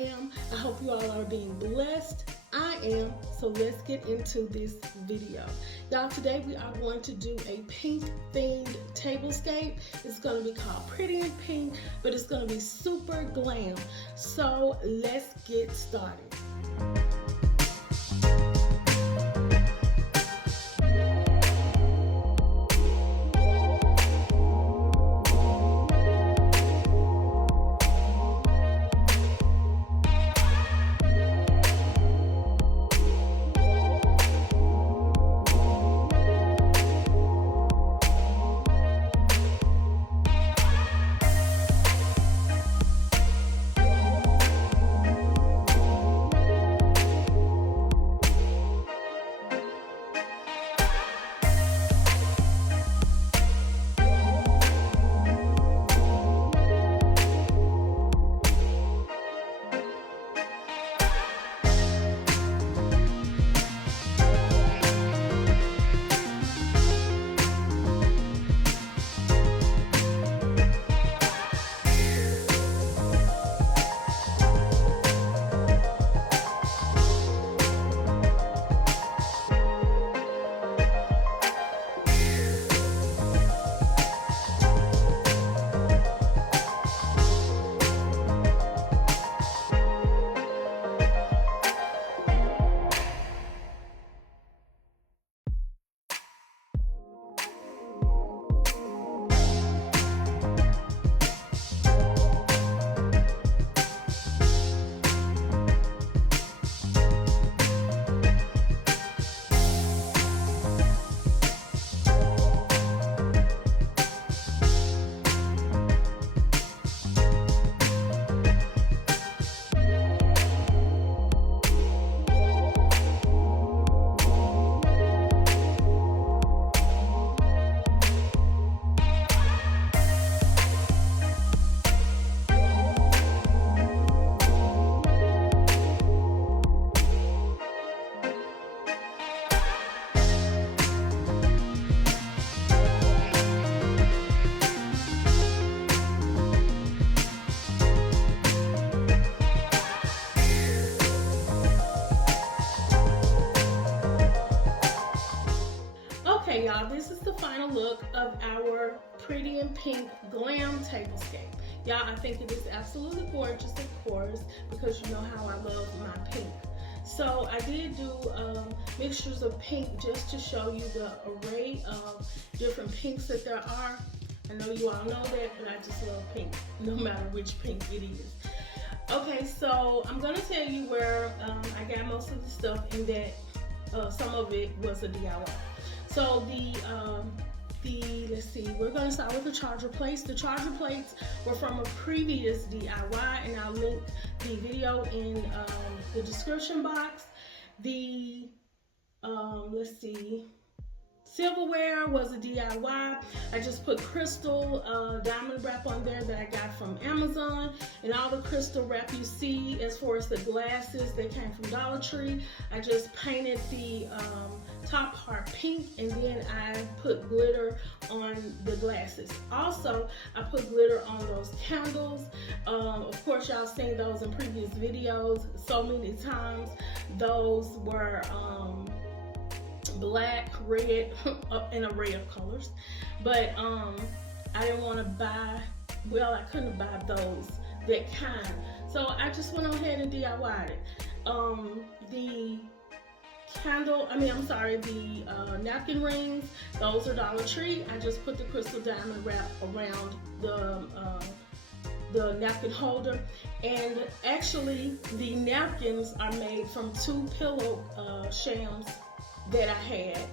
am. I hope you all are being blessed. I am. So let's get into this video. Y'all, today we are going to do a pink themed tablescape. It's going to be called Pretty in Pink, but it's going to be super glam. So let's get started. Okay, y'all, this is the final look of our Pretty in Pink glam tablescape. Y'all, I think it is absolutely gorgeous, of course, because you know how I love my pink. So I did do mixtures of pink just to show you the array of different pinks that there are. I know you all know that, but I just love pink, no matter which pink it is. Okay, so I'm gonna tell you where I got most of the stuff, and that some of it was a DIY. So let's see, we're gonna start with the charger plates. The charger plates were from a previous DIY, and I'll link the video in the description box. The, let's see, silverware was a DIY. I just put crystal diamond wrap on there that I got from Amazon, and all the crystal wrap you see as far as the glasses, they came from Dollar Tree. I just painted the top part pink, and then I put glitter on the glasses. Also, I put glitter on those candles. Of course, y'all seen those in previous videos so many times. Those were black, red, an array of colors, but I didn't want to buy, well, I couldn't buy that kind, so I just went ahead and DIY'd it. The napkin rings, those are Dollar Tree. I just put the crystal diamond wrap around the napkin holder, and actually the napkins are made from 2 pillow shams that I had.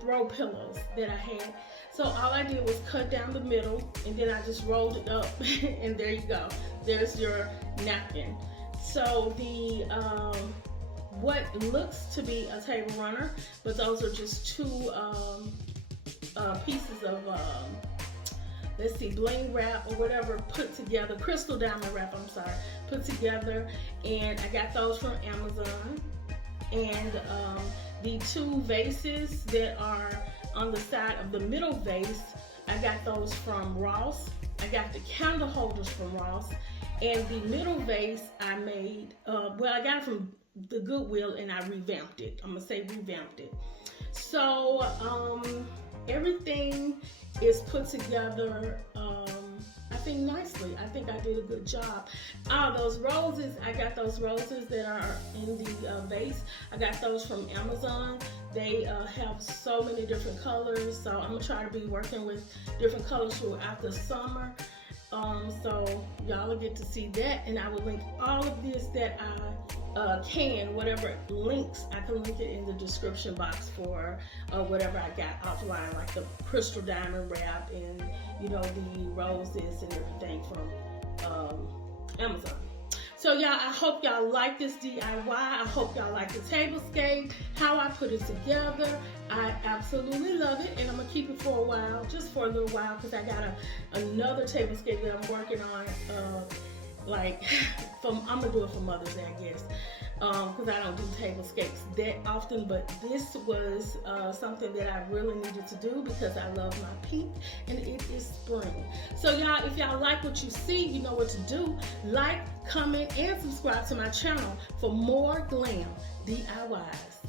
Throw pillows that I had. So all I did was cut down the middle, and then I just rolled it up, and there you go. There's your napkin. So the what looks to be a table runner, but those are just 2 pieces of let's see, bling wrap or whatever put together, crystal diamond wrap, put together, and I got those from Amazon. And the 2 vases that are on the side of the middle vase, I got those from Ross. I got the candle holders from Ross, And the middle vase I made, well, I got it from the Goodwill and I revamped it. I'm gonna say revamped it. So everything is put together, I think nicely. I think I did a good job. Those roses, I got those roses that are in the vase. I got those from Amazon. They have so many different colors, so I'm gonna try to be working with different colors throughout the summer. So y'all will get to see that, and I will link all of this that I can, whatever links, I can link it in the description box for whatever I got offline, like the crystal diamond wrap and, you know, the roses and everything from Amazon. So y'all, I hope y'all like this DIY. I hope y'all like the tablescape, how I put it together. I absolutely love it, and I'm gonna keep it for a while, just for a little while, because I got another tablescape that I'm working on. I'm gonna do it for Mother's Day, I guess, because I don't do tablescapes that often. But this was something that I really needed to do because I love my pink, and it is spring. So y'all, if y'all like what you see, you know what to do. Like, comment, and subscribe to my channel for more glam DIYs.